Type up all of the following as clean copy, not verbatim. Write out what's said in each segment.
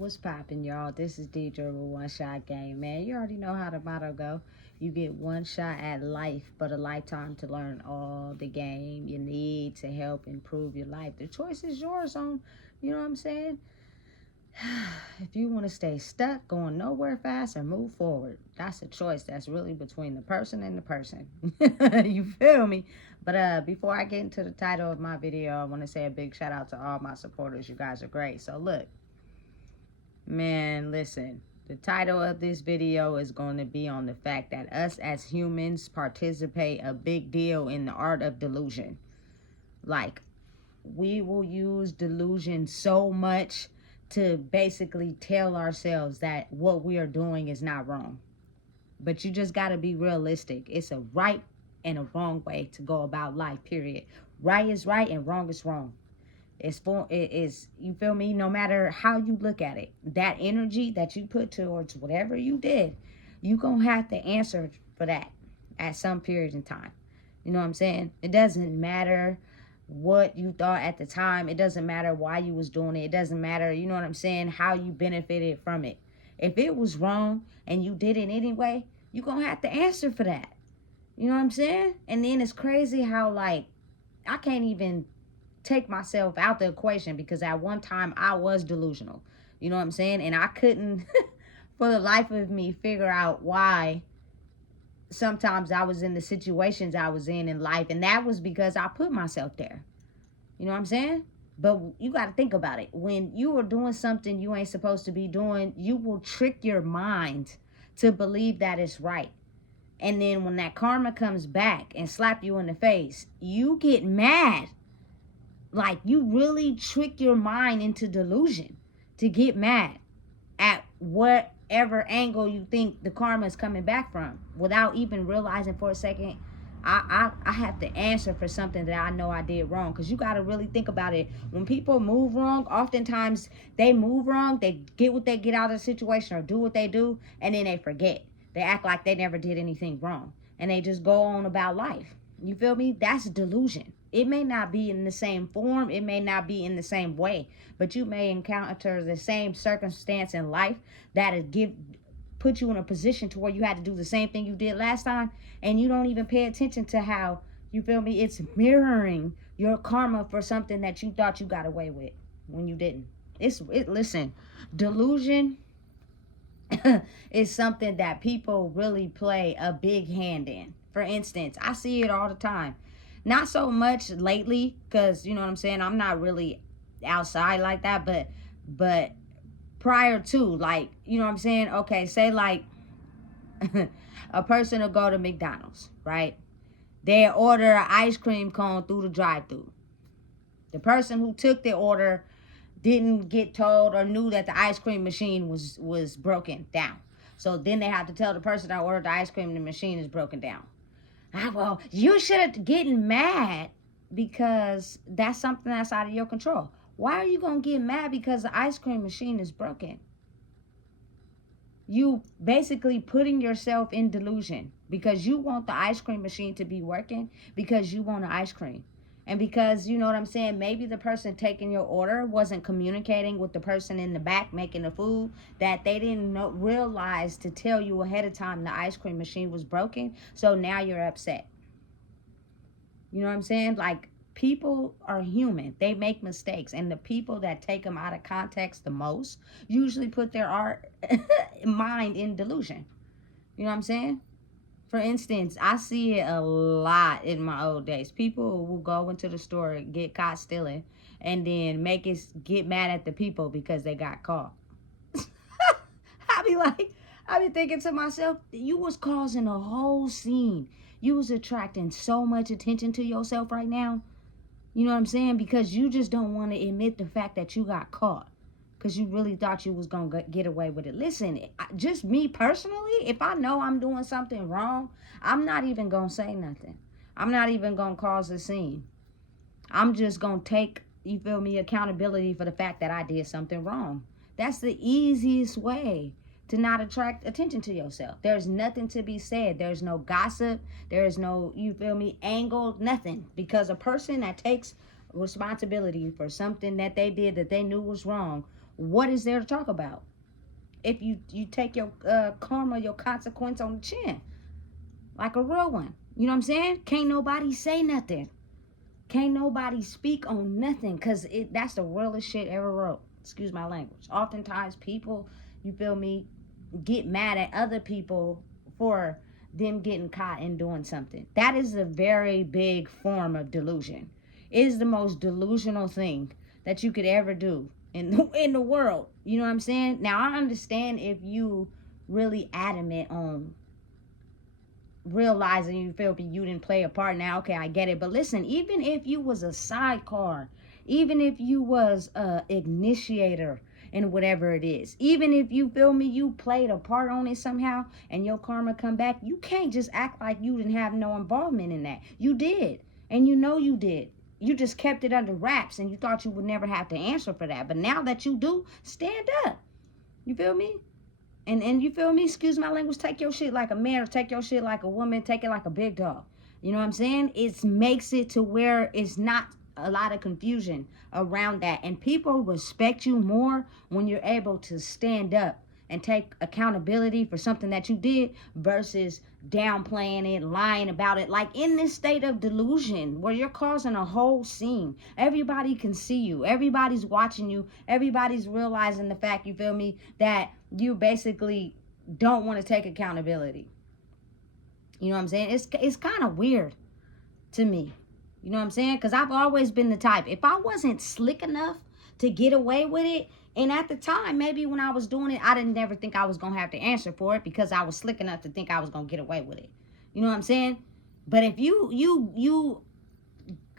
What's poppin', y'all? This is Deidre with One Shot Game, man. You already know how the motto go. You get one shot at life, but a lifetime to learn all the game you need to help improve your life. The choice is yours on, you know what I'm saying? If you want to stay stuck, going nowhere fast, or move forward, that's a choice that's really between the person and the person. You feel me? But before I get into the title of my video, I want to say a big shout out to all my supporters. You guys are great. So look, man, listen. The title of this video is going to be on the fact that us as humans participate a big deal in the art of delusion. Like, we will use delusion so much to basically tell ourselves that what we are doing is not wrong. But you just got to be realistic. It's a right and a wrong way to go about life, period. Right is right and wrong is wrong. It is, you feel me? No matter how you look at it, that energy that you put towards whatever you did, you gonna have to answer for that at some period in time. You know what I'm saying? It doesn't matter what you thought at the time. It doesn't matter why you was doing it. It doesn't matter, you know what I'm saying, how you benefited from it. If it was wrong and you did it anyway, you gonna have to answer for that. You know what I'm saying? And then it's crazy how, like, I can't even take myself out the equation because at one time I was delusional. You know what I'm saying? And I couldn't for the life of me figure out why sometimes I was in the situations I was in life, and that was because I put myself there. You know what I'm saying? But you got to think about it. When you are doing something you ain't supposed to be doing, you will trick your mind to believe that it's right. And then when that karma comes back and slap you in the face, you get mad. Like, you really trick your mind into delusion to get mad at whatever angle you think the karma is coming back from, without even realizing for a second, I have to answer for something that I know I did wrong. Because you got to really think about it. When people move wrong, oftentimes they move wrong, they get what they get out of the situation or do what they do, and then they forget. They act like they never did anything wrong, and they just go on about life. You feel me? That's delusion. It may not be in the same form. It may not be in the same way. But you may encounter the same circumstance in life that put you in a position to where you had to do the same thing you did last time. And you don't even pay attention to how, you feel me, it's mirroring your karma for something that you thought you got away with when you didn't. Listen, delusion is something that people really play a big hand in. For instance, I see it all the time. Not so much lately, because, you know what I'm saying, I'm not really outside like that, but prior to, like, you know what I'm saying, okay, say like a person will go to McDonald's, right? They order an ice cream cone through the drive-thru. The person who took the order didn't get told or knew that the ice cream machine was broken down. So then they have to tell the person that ordered the ice cream the machine is broken down. Well, you should have getting mad because that's something that's out of your control. Why are you going to get mad because the ice cream machine is broken? You basically putting yourself in delusion because you want the ice cream machine to be working because you want an ice cream. And because, you know what I'm saying, maybe the person taking your order wasn't communicating with the person in the back making the food, that they didn't realize to tell you ahead of time the ice cream machine was broken. So now you're upset. You know what I'm saying? Like, people are human. They make mistakes. And the people that take them out of context the most usually put their mind in delusion. You know what I'm saying? For instance, I see it a lot in my old days. People will go into the store, get caught stealing, and then get mad at the people because they got caught. I be thinking to myself, you was causing a whole scene. You was attracting so much attention to yourself right now. You know what I'm saying? Because you just don't want to admit the fact that you got caught. Because you really thought you was going to get away with it. Listen, just me personally, if I know I'm doing something wrong, I'm not even going to say nothing. I'm not even going to cause a scene. I'm just going to take, you feel me, accountability for the fact that I did something wrong. That's the easiest way to not attract attention to yourself. There's nothing to be said. There's no gossip. There's no, you feel me, angle, nothing. Because a person that takes responsibility for something that they did that they knew was wrong what is there to talk about? If you take your karma, your consequence on the chin, like a real one. You know what I'm saying? Can't nobody say nothing. Can't nobody speak on nothing, because that's the realest shit ever wrote. Excuse my language. Oftentimes people, you feel me, get mad at other people for them getting caught in doing something. That is a very big form of delusion. It is the most delusional thing that you could ever do in the world. You know what I'm saying? Now, I understand if you really adamant on realizing, you feel me, you didn't play a part. Now, okay, I get it. But listen, even if you was a sidecar, even if you was a initiator in whatever it is, even if you feel me, you played a part on it somehow and your karma come back, you can't just act like you didn't have no involvement in that. You did, and you know you did. You just kept it under wraps and you thought you would never have to answer for that. But now that you do, stand up. You feel me? And you feel me? Excuse my language. Take your shit like a man, or take your shit like a woman. Take it like a big dog. You know what I'm saying? It makes it to where it's not a lot of confusion around that. And people respect you more when you're able to stand up and take accountability for something that you did versus downplaying it, lying about it. Like in this state of delusion where you're causing a whole scene. Everybody can see you. Everybody's watching you. Everybody's realizing the fact, you feel me, that you basically don't want to take accountability. You know what I'm saying? It's kind of weird to me. You know what I'm saying? Because I've always been the type, if I wasn't slick enough to get away with it, and at the time, maybe when I was doing it, I didn't never think I was going to have to answer for it because I was slick enough to think I was going to get away with it. You know what I'm saying? But if you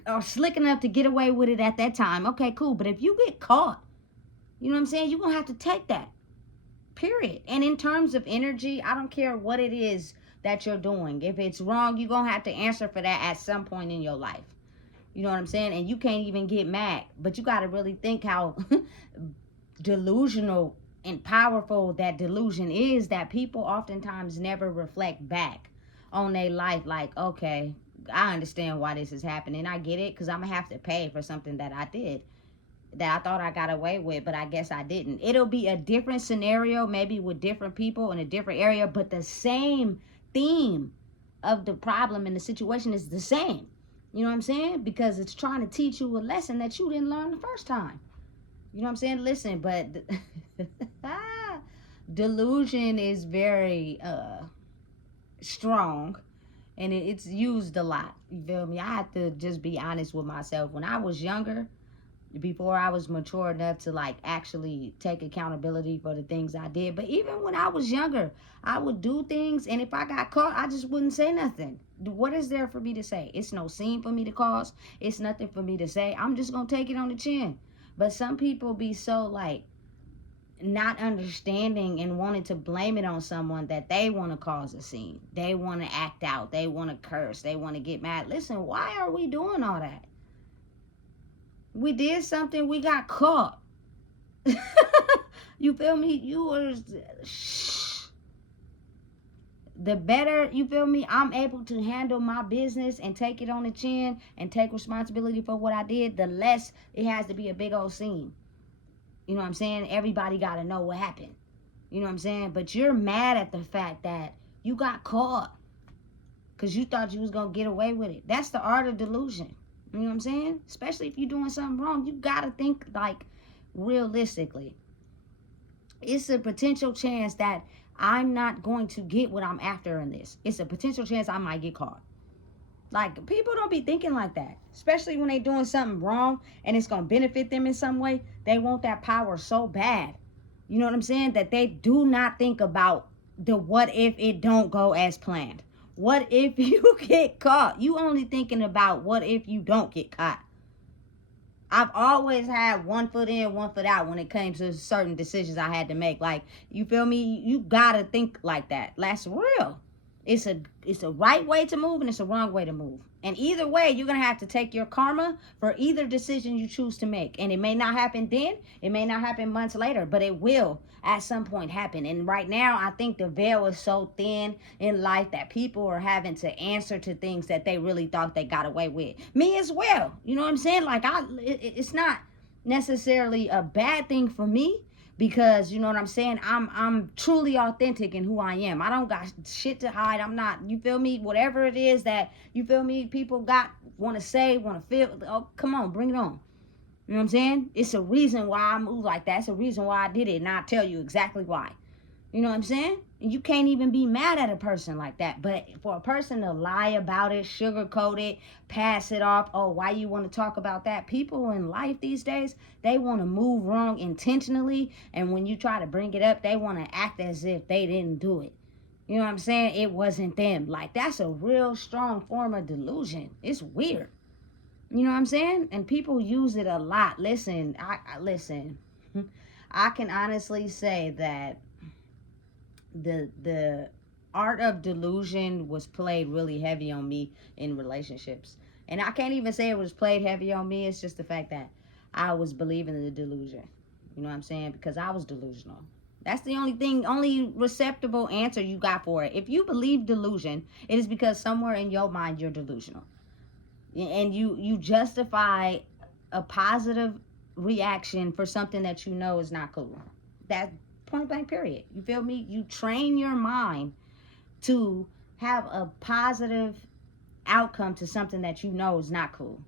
are slick enough to get away with it at that time, okay, cool. But if you get caught, you know what I'm saying? You're going to have to take that. Period. And in terms of energy, I don't care what it is that you're doing. If it's wrong, you're going to have to answer for that at some point in your life. You know what I'm saying? And you can't even get mad. But you got to really think how delusional and powerful that delusion is, that people oftentimes never reflect back on their life. Like, okay, I understand why this is happening. I get it, because I'm going to have to pay for something that I did, that I thought I got away with, but I guess I didn't. It'll be a different scenario, maybe with different people in a different area, but the same theme of the problem and the situation is the same. You know what I'm saying? Because it's trying to teach you a lesson that you didn't learn the first time. You know what I'm saying? Listen, but delusion is very strong, and it's used a lot. You feel me? I have to just be honest with myself. When I was younger, before I was mature enough to like actually take accountability for the things I did, but even when I was younger, I would do things, and if I got caught, I just wouldn't say nothing. What is there for me to say? It's no scene for me to cause. It's nothing for me to say. I'm just gonna take it on the chin. But some people be so like not understanding and wanting to blame it on someone that they want to cause a scene. They want to act out. They want to curse. They want to get mad. Listen, why are we doing all that? We did something. We got caught. You feel me? You were... The better, you feel me, I'm able to handle my business and take it on the chin and take responsibility for what I did, the less it has to be a big old scene. You know what I'm saying? Everybody got to know what happened. You know what I'm saying? But you're mad at the fact that you got caught because you thought you was going to get away with it. That's the art of delusion. You know what I'm saying? Especially if you're doing something wrong, you got to think like realistically. It's a potential chance that I'm not going to get what I'm after in this. It's a potential chance I might get caught. Like, people don't be thinking like that. Especially when they doing something wrong and it's going to benefit them in some way. They want that power so bad. You know what I'm saying? That they do not think about the what if it don't go as planned. What if you get caught? You only thinking about what if you don't get caught. I've always had one foot in, one foot out when it came to certain decisions I had to make. Like, you feel me? You gotta think like that. That's real. It's a right way to move and it's a wrong way to move. And either way, you're gonna have to take your karma for either decision you choose to make. And it may not happen then, it may not happen months later, but it will at some point happen. And right now, I think the veil is so thin in life that people are having to answer to things that they really thought they got away with. Me as well. You know what I'm saying? Like, it's not necessarily a bad thing for me, because you know what I'm saying, I'm truly authentic in who I am. I don't got shit to hide. I'm not, you feel me, whatever it is that, you feel me, people want to say, want to feel, oh, come on, bring it on. You know what I'm saying? It's a reason why I move like that. It's a reason why I did it, and I'll tell you exactly why. You know what I'm saying? And you can't even be mad at a person like that. But for a person to lie about it, sugarcoat it, pass it off, oh, why you want to talk about that? People in life these days, they want to move wrong intentionally. And when you try to bring it up, they want to act as if they didn't do it. You know what I'm saying? It wasn't them. Like, that's a real strong form of delusion. It's weird. You know what I'm saying? And people use it a lot. Listen, listen. I can honestly say that the art of delusion was played really heavy on me in relationships. And I can't even say it was played heavy on me. It's just the fact that I was believing in the delusion. You know what I'm saying? Because I was delusional. That's the only receptible answer you got for it. If you believe delusion, it is because somewhere in your mind you're delusional. And you justify a positive reaction for something that you know is not cool. That point blank period. You feel me? You train your mind to have a positive outcome to something that you know is not cool,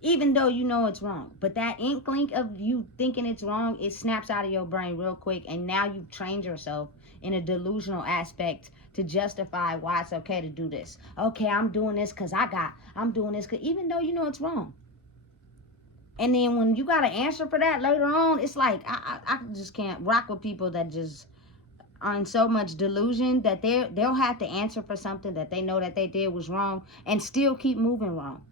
even though you know it's wrong. But that inkling of you thinking it's wrong, it snaps out of your brain real quick, and now you've trained yourself in a delusional aspect to justify why it's okay to do this. Okay, I'm doing this because I'm doing this because, even though you know it's wrong. And then when you got to answer for that later on, it's like, I just can't rock with people that just are in so much delusion that they'll have to answer for something that they know that they did was wrong and still keep moving wrong.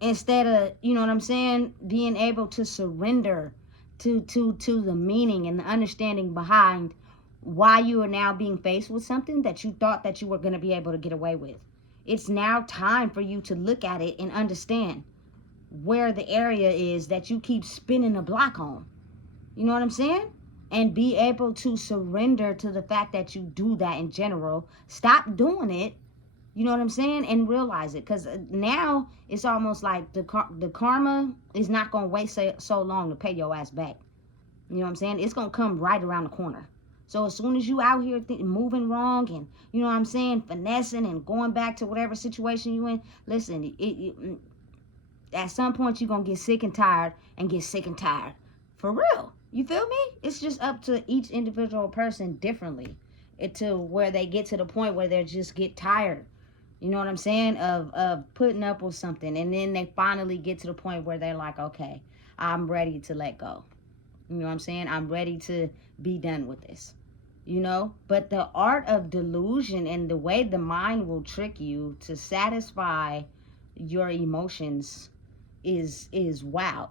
Instead of, you know what I'm saying, being able to surrender to the meaning and the understanding behind why you are now being faced with something that you thought that you were going to be able to get away with. It's now time for you to look at it and understand where the area is that you keep spinning a block on. You know what I'm saying? And be able to surrender to the fact that you do that in general. Stop doing it. You know what I'm saying? And realize it. Because now it's almost like the karma is not going to wait so long to pay your ass back. You know what I'm saying? It's going to come right around the corner. So as soon as you out here moving wrong and, you know what I'm saying, finessing and going back to whatever situation you in, listen, at some point you're going to get sick and tired and get sick and tired. For real. You feel me? It's just up to each individual person differently. To where they get to the point where they just get tired. You know what I'm saying? Of putting up with something. And then they finally get to the point where they're like, okay, I'm ready to let go. You know what I'm saying? I'm ready to be done with this. You know? But the art of delusion and the way the mind will trick you to satisfy your emotions is wild.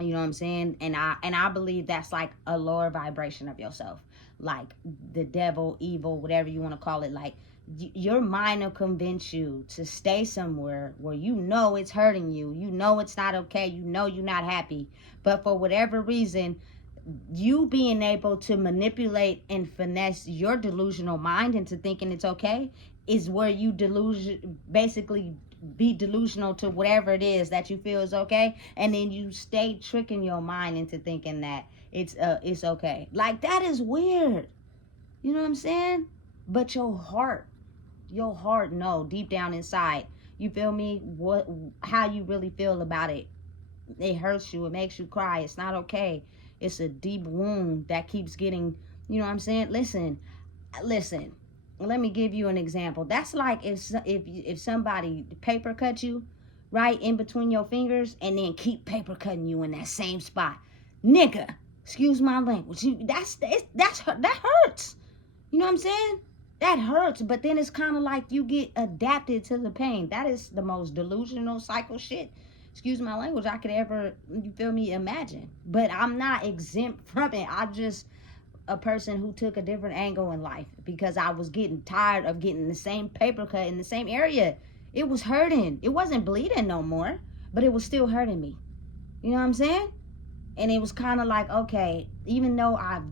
You know what I'm saying? And I believe that's like a lower vibration of yourself. Like the devil, evil, whatever you want to call it. Like your mind will convince you to stay somewhere where you know it's hurting you. You know it's not okay. You know you're not happy. But for whatever reason, you being able to manipulate and finesse your delusional mind into thinking it's okay is where you basically be delusional to whatever it is that you feel is okay, and then you stay tricking your mind into thinking that it's okay. Like, that is weird. You know what I'm saying? But your heart know deep down inside, you feel me, how you really feel about it. It hurts you, it makes you cry, it's not okay. It's a deep wound that keeps getting, you know what I'm saying? Listen, let me give you an example. That's like if somebody paper cut you right in between your fingers and then keep paper cutting you in that same spot. Nigga, excuse my language. That hurts. You know what I'm saying? That hurts, but then it's kind of like you get adapted to the pain. That is the most delusional psycho shit, excuse my language, I could ever, you feel me, imagine. But I'm not exempt from it. I'm just a person who took a different angle in life because I was getting tired of getting the same paper cut in the same area. It was hurting. It wasn't bleeding no more, but it was still hurting me. You know what I'm saying? And it was kind of like, okay, even though I've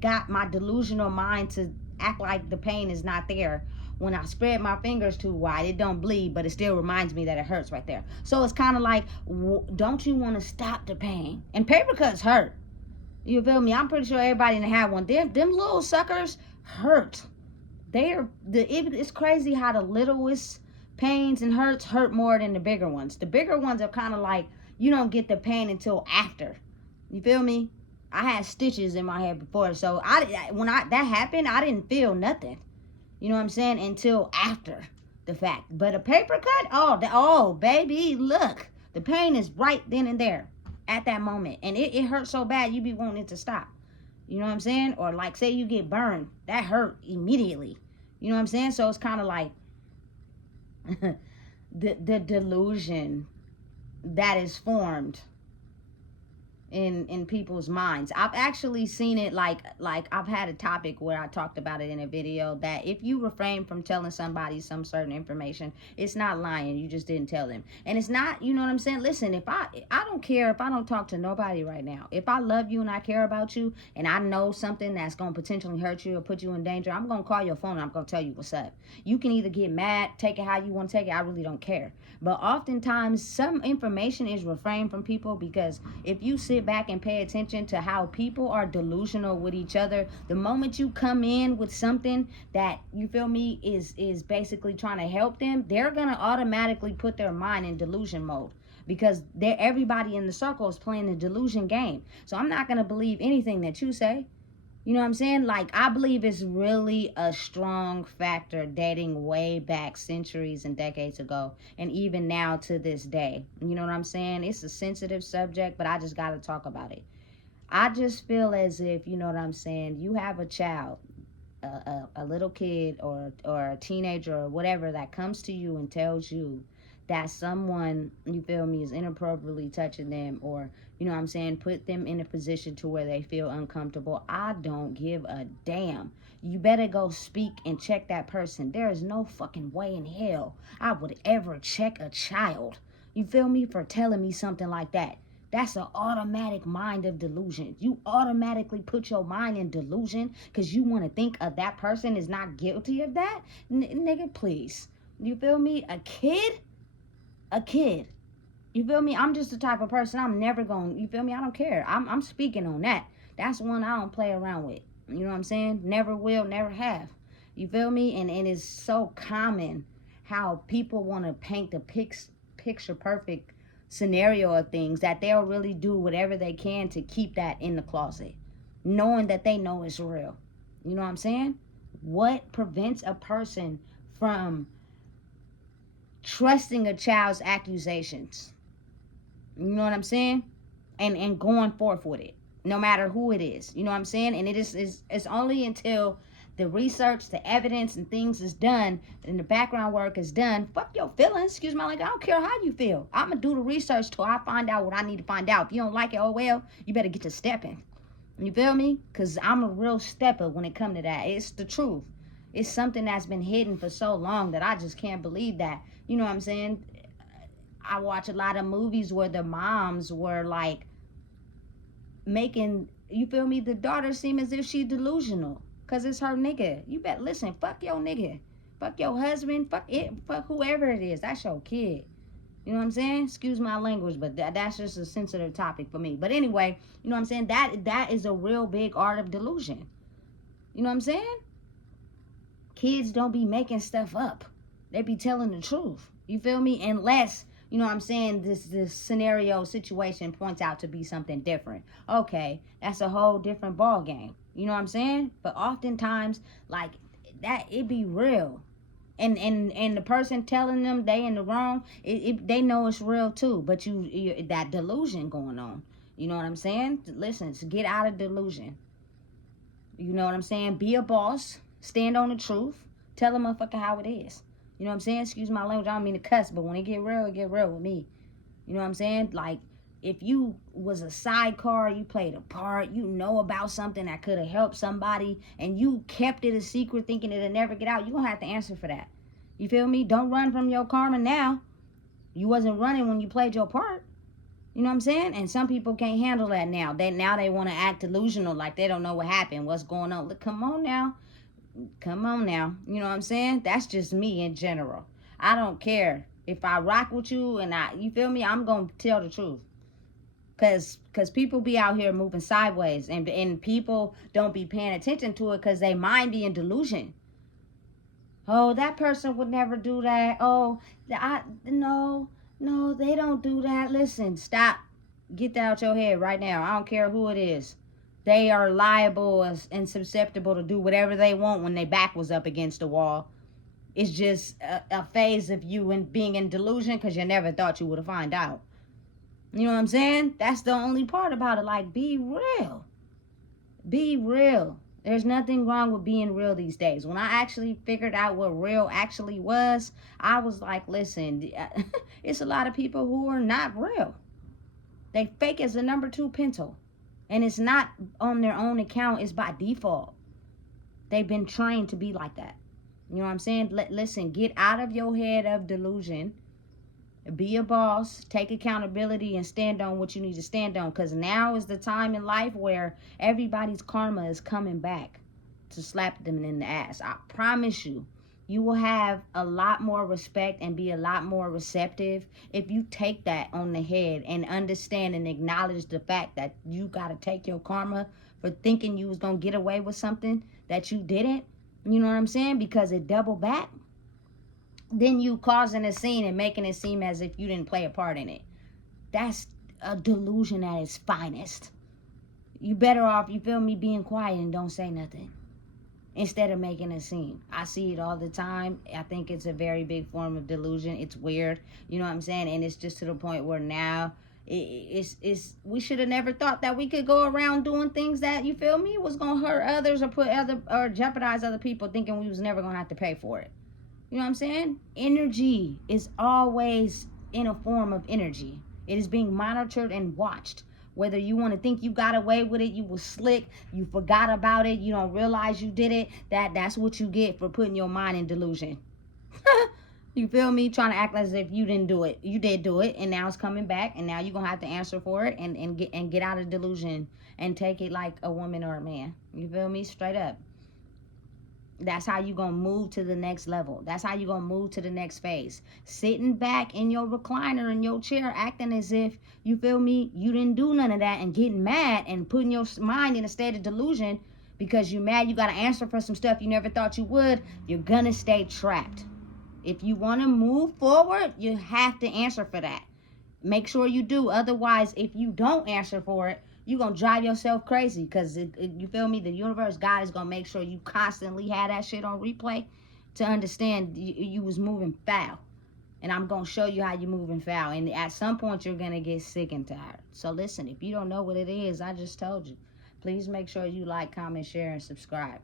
got my delusional mind to act like the pain is not there, when I spread my fingers too wide, it don't bleed, but it still reminds me that it hurts right there. So it's kind of like, don't you want to stop the pain? And paper cuts hurt. You feel me? I'm pretty sure everybody done had one. Them little suckers hurt. It's crazy how the littlest pains and hurts hurt more than the bigger ones. The bigger ones are kind of like, you don't get the pain until after. You feel me? I had stitches in my head before, so when that happened, I didn't feel nothing. You know what I'm saying? Until after the fact. But a paper cut, oh baby, look, the pain is right then and there at that moment, and it hurts so bad you be wanting it to stop. You know what I'm saying? Or like, say you get burned, that hurt immediately. You know what I'm saying? So it's kind of like the delusion that is formed in people's minds. I've actually seen it like I've had a topic where I talked about it in a video, that if you refrain from telling somebody some certain information, it's not lying, you just didn't tell them. And it's not, you know what I'm saying? Listen, if I don't care if I don't talk to nobody right now. If I love you and I care about you and I know something that's going to potentially hurt you or put you in danger, I'm going to call your phone and I'm going to tell you what's up. You can either get mad, take it how you want to take it, I really don't care. But oftentimes some information is refrained from people, because if you sit back and pay attention to how people are delusional with each other, the moment you come in with something that, you feel me, is basically trying to help them, they're going to automatically put their mind in delusion mode, because everybody in the circle is playing the delusion game. So I'm not going to believe anything that you say. You know what I'm saying? Like, I believe it's really a strong factor dating way back centuries and decades ago, and even now to this day. You know what I'm saying? It's a sensitive subject, but I just got to talk about it. I just feel as if, you know what I'm saying, you have a child, a little kid or a teenager or whatever, that comes to you and tells you that someone, you feel me, is inappropriately touching them, or, you know what I'm saying, put them in a position to where they feel uncomfortable. I don't give a damn. You better go speak and check that person. There is no fucking way in hell I would ever check a child, you feel me, for telling me something like that. That's an automatic mind of delusion. You automatically put your mind in delusion because you want to think of that person is not guilty of that. Nigga, please. You feel me? A kid. You feel me? I'm just the type of person, I'm never going, you feel me? I don't care. I'm speaking on that. That's one I don't play around with. You know what I'm saying? Never will, never have. You feel me? And it's so common how people want to paint the picture perfect scenario of things, that they'll really do whatever they can to keep that in the closet, knowing that they know it's real. You know what I'm saying? What prevents a person from trusting a child's accusations? You know what I'm saying? And going forth with it, no matter who it is. You know what I'm saying? And it's only until the research, the evidence, and things is done, and the background work is done. Fuck your feelings. Excuse my language. I don't care how you feel. I'm going to do the research till I find out what I need to find out. If you don't like it, oh well, you better get to stepping. You feel me? Because I'm a real stepper when it comes to that. It's the truth. It's something that's been hidden for so long that I just can't believe that. You know what I'm saying? I watch a lot of movies where the moms were like making, you feel me, the daughter seem as if she's delusional. Because it's her nigga. You better listen, fuck your nigga. Fuck your husband. Fuck it. Fuck whoever it is. That's your kid. You know what I'm saying? Excuse my language, but that's just a sensitive topic for me. But anyway, you know what I'm saying? That is a real big art of delusion. You know what I'm saying? Kids don't be making stuff up. They be telling the truth. You feel me? Unless, you know what I'm saying, this scenario situation points out to be something different. Okay, that's a whole different ball game. You know what I'm saying? But oftentimes, like, that, it be real. And the person telling them they in the wrong, they know it's real too. But you that delusion going on. You know what I'm saying? Listen, to get out of delusion. You know what I'm saying? Be a boss. Stand on the truth. Tell a motherfucker how it is. You know what I'm saying? Excuse my language. I don't mean to cuss, but when it get real with me. You know what I'm saying? Like, if you was a sidecar, you played a part, you know about something that could have helped somebody, and you kept it a secret thinking it'll never get out, you're going to have to answer for that. You feel me? Don't run from your karma now. You wasn't running when you played your part. You know what I'm saying? And some people can't handle that now. They want to act delusional, like they don't know what happened, what's going on. Look, come on now. Come on now. You know what I'm saying? That's just me in general. I don't care. If I rock with you and you feel me, I'm going to tell the truth. Cause people be out here moving sideways, and people don't be paying attention to it because they mind be in delusion. Oh, that person would never do that. Oh, no, they don't do that. Listen, stop. Get that out your head right now. I don't care who it is. They are liable and susceptible to do whatever they want when their back was up against the wall. It's just a phase of you and being in delusion because you never thought you would have find out. You know what I'm saying? That's the only part about it. Like, be real. Be real. There's nothing wrong with being real these days. When I actually figured out what real actually was, I was like, listen, it's a lot of people who are not real. They fake as a number 2 pencil. And it's not on their own account. It's by default. They've been trained to be like that. You know what I'm saying? Listen, get out of your head of delusion. Be a boss, take accountability, and stand on what you need to stand on. Because now is the time in life where everybody's karma is coming back to slap them in the ass. I promise you, you will have a lot more respect and be a lot more receptive if you take that on the head and understand and acknowledge the fact that you got to take your karma for thinking you was going to get away with something that you didn't. You know what I'm saying? Because it doubled back. Then you causing a scene and making it seem as if you didn't play a part in it. That's a delusion at its finest. You better off, you feel me, being quiet and don't say nothing instead of making a scene. I see it all the time. I think it's a very big form of delusion. It's weird, you know what I'm saying? And it's just to the point where now it's we should have never thought that we could go around doing things that, you feel me, was gonna hurt others or jeopardize other people, thinking we was never gonna have to pay for it. You know what I'm saying? Energy is always in a form of energy. It is being monitored and watched. Whether you want to think you got away with it, you was slick, you forgot about it, you don't realize you did it, that's what you get for putting your mind in delusion. You feel me? Trying to act as if you didn't do it. You did do it, and now it's coming back, and now you're going to have to answer for it and get out of delusion and take it like a woman or a man. You feel me? Straight up. That's how you going to move to the next level. That's how you going to move to the next phase. Sitting back in your recliner in your chair acting as if, you feel me, you didn't do none of that and getting mad and putting your mind in a state of delusion because you're mad you got to answer for some stuff you never thought you would, you're going to stay trapped. If you want to move forward, you have to answer for that. Make sure you do. Otherwise, if you don't answer for it, you're going to drive yourself crazy because, you feel me, the universe, God is going to make sure you constantly have that shit on replay to understand you was moving foul. And I'm going to show you how you're moving foul. And at some point, you're going to get sick and tired. So listen, if you don't know what it is, I just told you. Please make sure you like, comment, share, and subscribe.